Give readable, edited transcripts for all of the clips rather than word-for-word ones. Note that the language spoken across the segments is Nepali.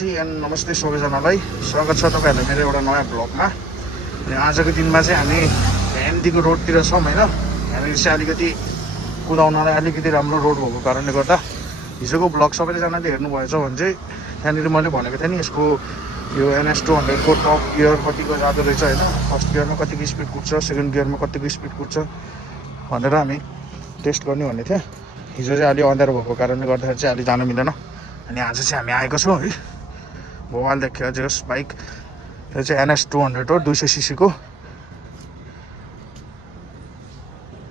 राशि एन्ड नमस्ते सबैजनालाई स्वागत छ तपाईँहरूलाई मेरो एउटा नयाँ ब्लगमा। अनि आजको दिनमा चाहिँ हामी हेमदीको रोडतिर छौँ होइन। हामी चाहिँ अलिकति कुदाउनलाई अलिकति राम्रो रोड भएको कारणले गर्दा हिजोको ब्लग सबैजनाले हेर्नुभएछ भने चाहिँ त्यहाँनिर मैले भनेको थिएँ नि यसको यो NS 200 को टप गियर कतिको जाँदो रहेछ होइन। फर्स्ट गियरमा कतिको स्पिड कुद्छ, सेकेन्ड गियरमा कतिको स्पिड कुद्छ भनेर हामी टेस्ट गर्ने भन्ने थियो। हिजो चाहिँ अलि अँध्यारो भएको कारणले गर्दाखेरि चाहिँ अलि जानु मिलेन। अनि आज चाहिँ हामी आएको छौँ है भोपाल देखियो जस बाइक। यो चाहिँ NS 200 हो, 200cc को।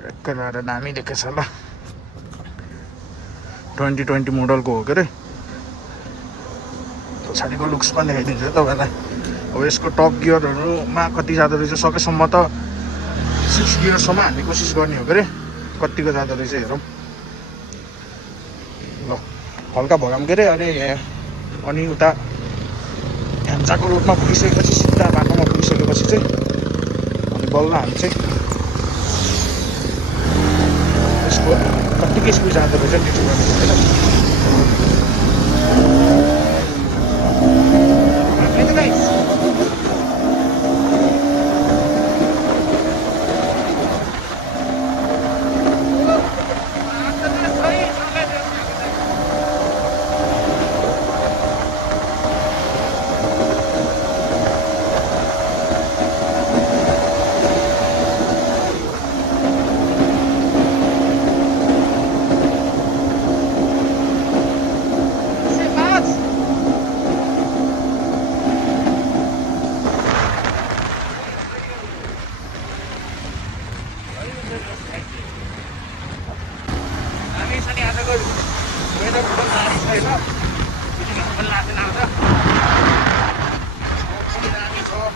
एकै लगाएर दामी देखेछ ल। 2020 मोडलको हो के अरे। पछाडिको लुक्स पनि देखाइदिन्छु तपाईँलाई। अब यसको टप गियरहरूमा कति जाँदो रहेछ, सकेसम्म त 6 गियरसम्म हामी कोसिस गर्ने हो के अरे। कतिको जाँदो रहेछ हेरौँ ल। हल्का भगाम के अरे। अनि उता ह्याम्चाको रोडमा पुगिसकेपछि, सिधा बाटोमा पुगिसकेपछि चाहिँ अनि बल्ल हामी चाहिँ यसको कतिको स्पिड जाँदो रहेछ त्यो चाहिँ गर्नु होइन।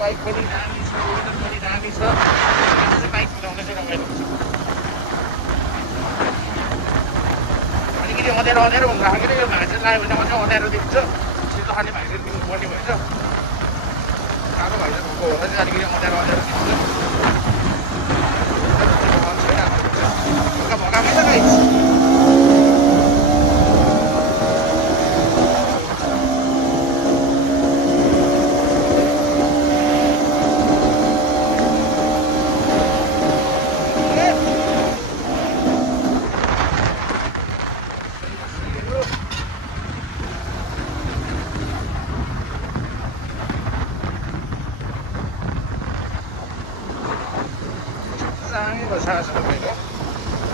बाइक पनि दामी छ, वेदर पनि दामी छ। बाइक कुदाउन चाहिँ रमाइलो हुन्छ। अलिकति अँध्यारो अँध्यारो हुँदा खालको यो भाइजर लगायो भने अझै अँध्यारो देख्छ। सेतो खाले भाइजर दिनु पर्ने भएछ। कालो भाइजर भएको होला चाहिँ अलिकति अँध्यारो अँध्यारो देख्छ। हल्का भगामै त गाइस।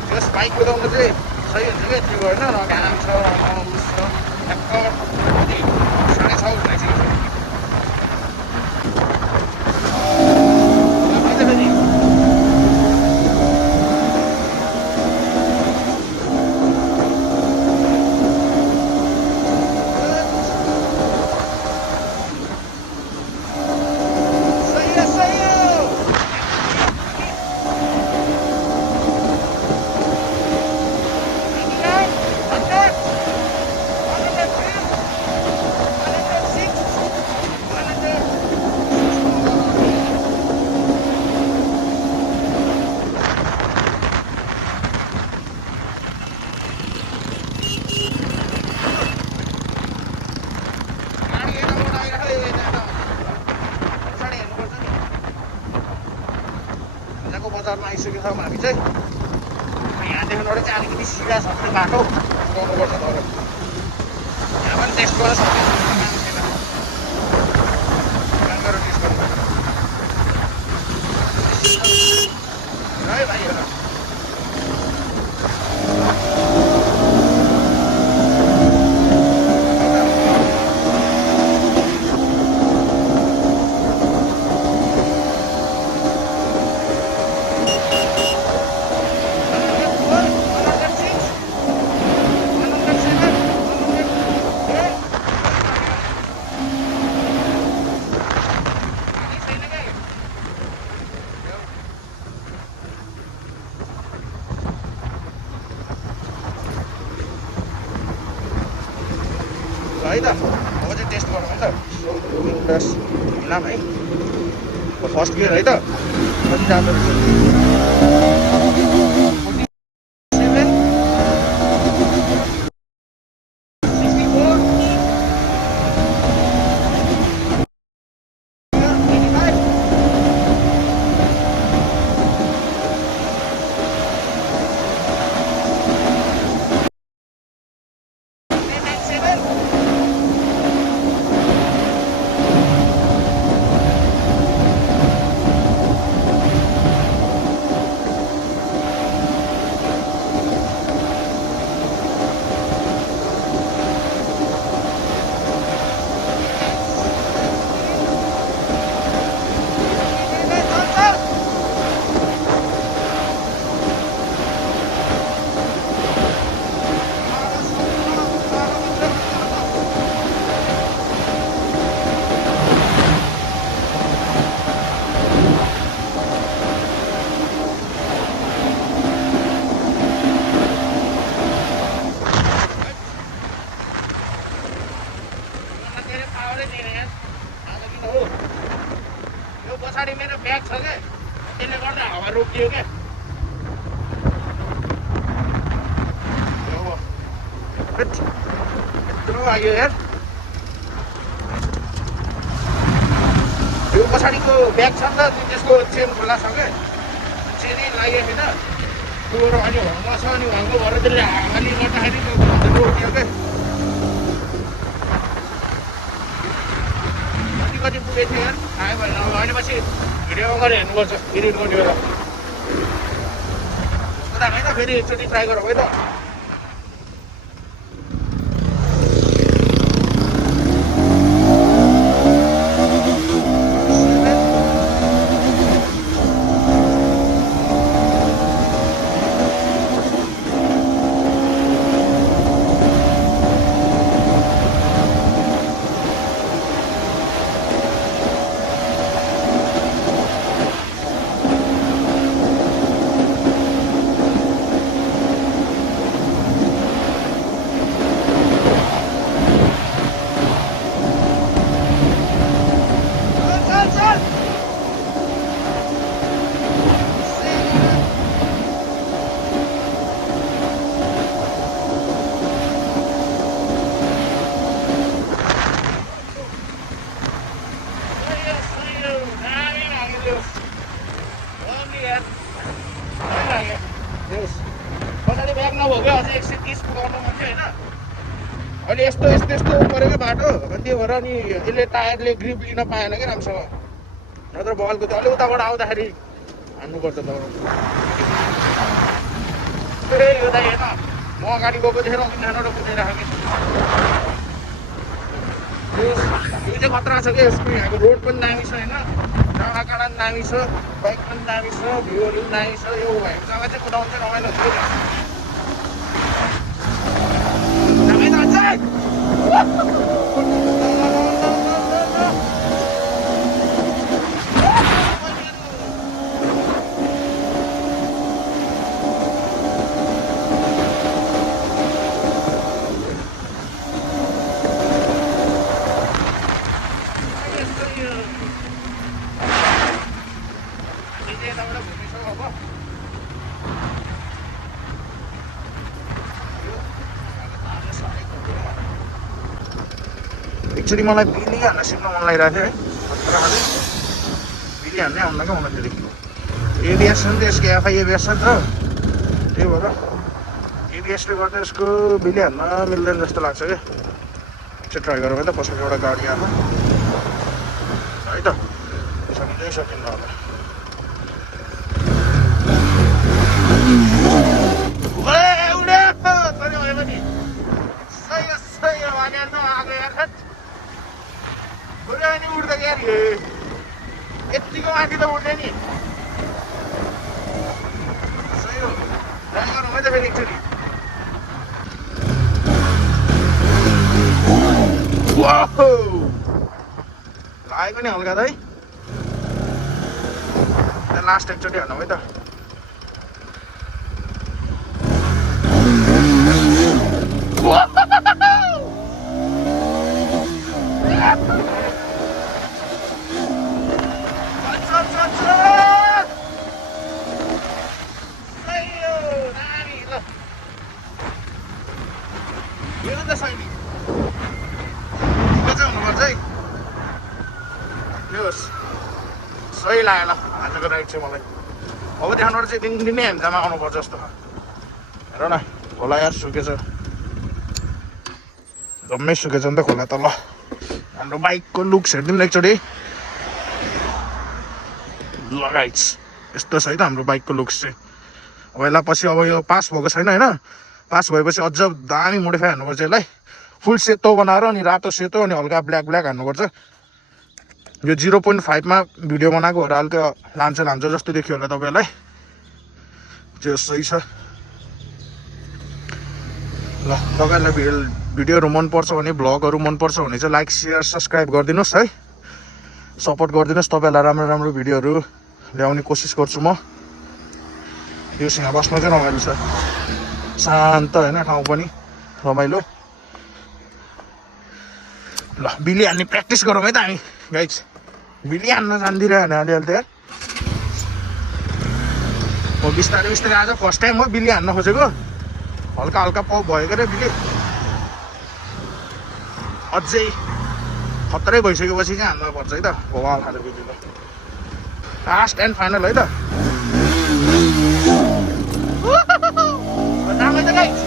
यस बाइक कुदाउनु चाहिँ सही हुन्छ क्या, त्यो होइन न। घाम छ, उस छ, ठ्याक्क 6:30 भइसक्यो। बजारमा आइसकेको छौँ हामी चाहिँ। यहाँदेखिबाट चाहिँ अलिकति सिधा छ त्यो बाटो गर्नुपर्छ। तर यहाँ पनि टेस्ट गर्न सक्दैन टेस्ट गर्नु है भाइहरू। है त अब चाहिँ टेस्ट गरौँ है त। प्लस मिलाम है। फर्स्ट गियर है त कति जाँदो रहेछ। पछाडि मेरो ब्याग छ क्या त्यसले गर्दा हावा रोकियो क्या यत्रो आयो यार यो पछाडिको ब्याग छ नि त त्यसको चेन खुल्ला छ क्या चेनै लागेको छैन त्यो अनि हङमा छ अनि हङको भएर त्यसले हावाले गर्दाखेरि रोकियो क्या कति पुगेको थियो यार थाहै भएन अब अहिले पछि भिडियोमा गरेर हेर्नुपर्छ एडिट गर्ने बेला होइन फेरि एकचोटि ट्राई गरौँ है त पछाडि ब्याग नभएको अझै 130 पुगाउनु मन थियो होइन अहिले यस्तो पऱ्यो क्या बाटो अनि त्यो भएर अनि यसले टायरले ग्रिप लिन पाएन क्या राम्रोसँग नत्र बलको त्यो अलिक उताबाट आउँदाखेरि हान्नुपर्छ त ए यो त हेर्न म अगाडि गएको देखेर किनबाट कुदाइराखेको यो चाहिँ खतरा छ क्या यसको यहाँको रोड पनि दामी छ होइन जग्गा काँडा पनि दामी छ बाइक पनि दामी छ भ्यूहरू पनि दामी छ यो भएको जग्गा चाहिँ कुदाउनु चाहिँ रमाइलो थियो दामी त अझै एक्चुअली मलाई बिली हान्न सिक्न मन लागिरहेको थियो है बिली हान्नै आउन क्या मलाई फेरि एबिएस छ नि त यसको एफआई एबिएस छ नि त त्यही भएर एबिएसले गर्दा यसको बिली हान्न मिल्दैन जस्तो लाग्छ क्या चाहिँ ट्राई गरौँ है त पछाडि एउटा गाडी आएको है त सकिँदै सकिन्न होला उड्दा यार यतिको माथि त उड्दैन नि सही हो ट्राई गरौँ है त फेरि एकचोटि लागेको नि हल्का त है लास्ट एकचोटि हानौँ है त सही लाग्यो ल आजको राइड चाहिँ मलाई अब त्यहाँबाट चाहिँ दिनदिनै हामी जम्मा आउनुपर्छ जस्तो हेर न खोला यार सुकेछ जम्मै सुकेछ नि त खोला त ल हाम्रो बाइकको लुक्स हेरिदिउँ न एकचोटि लगाइट्स यस्तो छ है त हाम्रो बाइकको लुक्स चाहिँ अब यसलाई पछि अब यो पास भएको छैन होइन पास भएपछि अझ दामी मोडिफाई हान्नुपर्छ यसलाई फुल सेतो बनाएर अनि रातो सेतो अनि हल्का ब्ल्याक हान्नुपर्छ यो 0.5 मा भिडियो बनाएको भएर हल्का लान्छ जस्तो देखियो होला तपाईँलाई त्यो सही छ ल तपाईँलाई भिडियोहरू मनपर्छ भने भ्लगहरू मनपर्छ भने चाहिँ लाइक सेयर सब्सक्राइब गरिदिनुहोस् है सपोर्ट गरिदिनुहोस् तपाईँलाई राम्रो भिडियोहरू ल्याउने कोसिस गर्छु म योसँग बस्न चाहिँ रमाइलो छ शान्त होइन ठाउँ पनि रमाइलो ल बिली हाल्ने प्र्याक्टिस गरौँ है त हामी गाइज बिल्ली हान्न जान्दिरह्यो भने अलिअलि त यार म बिस्तारै बिस्तारै आज फर्स्ट टाइम हो बिल्ली हान्न खोजेको हल्का हल्का पाउ भएको रे बिल्ली अझै खतरै भइसकेपछि चाहिँ हान्न पर्छ है त भवाल खाले बिल्लीलाई लास्ट एन्ड फाइनल है त दामै त गाइस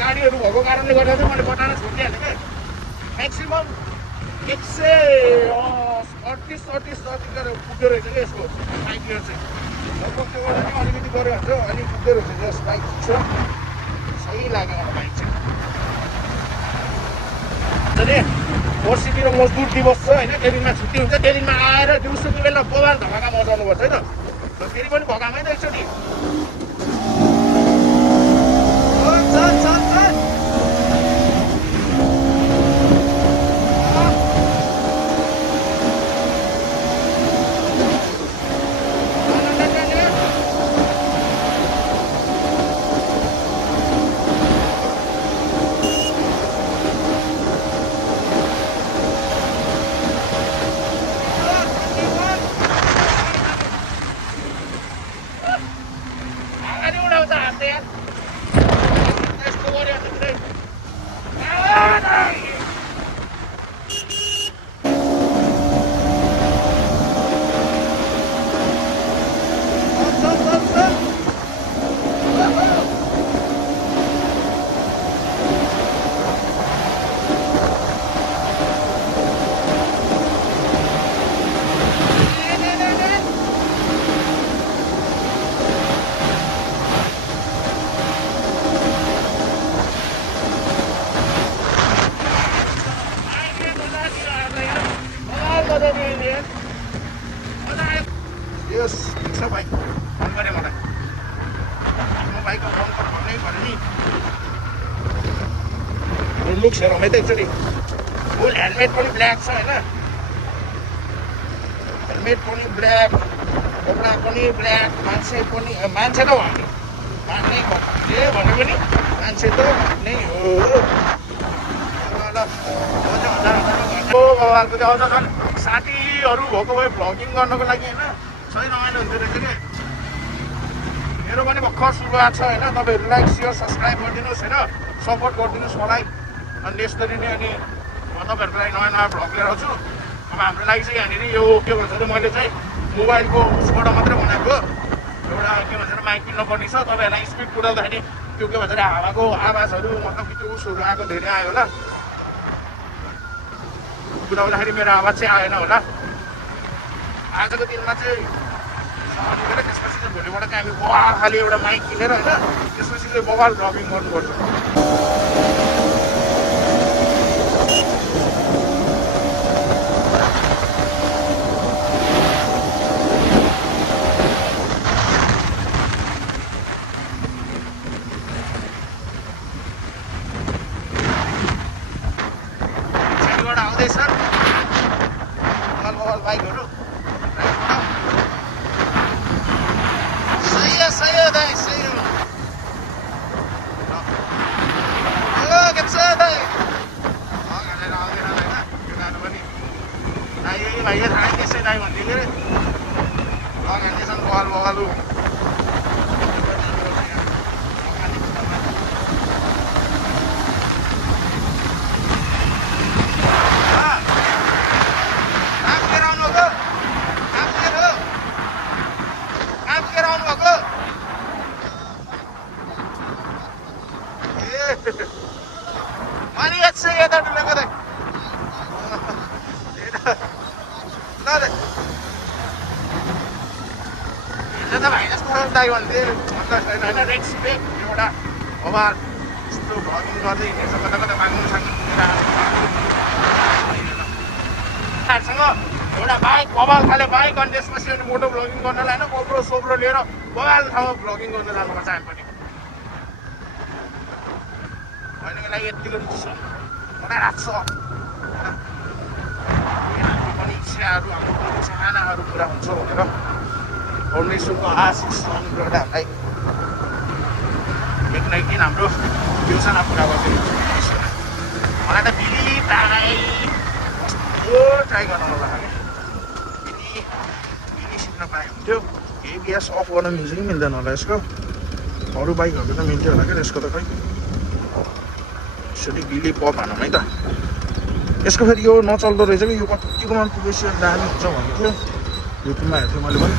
गाडीहरू भएको कारणले गर्दा चाहिँ मैले बटाएर छोडिदिइहालेँ क्या म्याक्सिमम् 138 गरेर पुग्दो रहेछ क्या यसको बाइक गियर चाहिँ लगभग त्यो गर्दा चाहिँ अलिकति गऱ्यो भने चाहिँ अलिक पुग्दो रहेछ यस बाइक चाहिँ सही लाग्यो मलाई बाइक चाहिँ जसले पर्सितिर मजदुर दिवस छ होइन त्यो दिनमा छुट्टी हुन्छ त्यो दिनमा आएर दिउँसोको बेला बबाल धमाका मजाउनुपर्छ है त फेरि पनि भगामै त एकचोटि लुक्स हेरौँ है त एकचोटि फुल हेलमेट पनि ब्ल्याक छ होइन हेलमेट पनि ब्ल्याक कपडा पनि ब्ल्याक मान्छे त भन्ने मान्नै जे भने पनि मान्छे त नै हो भगवान्को चाहिँ अझ झन् साथीहरू भएको भए भ्लगिङ गर्नको लागि होइन सही रमाइलो हुँदो रहेछ क्या मेरो पनि भर्खर सुरुवात छ होइन तपाईँहरू लाइक सेयर सब्सक्राइब गरिदिनुहोस् होइन सपोर्ट गरिदिनुहोस् मलाई अनि यसरी नै अनि म तपाईँहरूको लागि नयाँ नयाँ भ्लग लिएर आउँछु अब हाम्रो लागि चाहिँ यहाँनिर यो के भन्छ त मैले चाहिँ मोबाइलको उसबाट मात्रै बनाएको एउटा के भन्छ माइक किन्नुपर्ने छ तपाईँहरूलाई स्पिड कुदाउँदाखेरि त्यो के भन्छ हावाको आवाजहरू मतलब कि त्यो उसहरू आएको धेरै आयो होला कुदाउँदाखेरि मेरो आवाज चाहिँ आएन होला आजको दिनमा चाहिँ त्यसपछि चाहिँ भोलिबाट चाहिँ हामी बवाल खालि एउटा माइक किनेर होइन त्यसपछि चाहिँ बवाल भ्लगिङ गर्नुपर्छ भाइले थाहा त्यसै दाइ भनिदियो अरे अर्गनाइजेसन बगालु अनि यसै यता डुलेको त त भाइ जस्तो दाइ भन्थे होइन रेड स्पेक एउटा बबाल यस्तो भ्लगिङ गर्दै हिँडेछ कता कता माग्नु सक्नु सँग एउटा बाइक बबाल खाले बाइक अनि त्यसपछि अनि मोटो भ्लगिङ गर्नलाई होइन कोप्रो सोप्रो लिएर बबाल ठाउँमा भ्लगिङ गर्न जानुपर्छ हामी पनि भनेको लागि यतिको रुचि छ मलाई लाग्छ हाम्रो पनि इच्छाहरू हाम्रो पनि चाहनाहरू पुरा हुन्छ भनेर परमेश्वरको आशिष अनुग्रहले हामीलाई एक न एक दिन हाम्रो योजना पुरा गरिदिनुहुन्छ मलाई त बिली ट्राई गर्न मन लाग्यो बिली सिक्न पाए हुन्थ्यो एबिएस अफ गर्न मिल्छ कि मिल्दैन होला यसको अरू बाइकहरूको त मिल्थ्यो होला क्या यसको त खै यसरी बिली पप हानौँ है त यसको फेरि यो नचल्दो रहेछ कि यो कतिकोमा पुगेपछि दामी हुन्छ भन्दै थियो युट्युबमा हेर्थेँ मैले पनि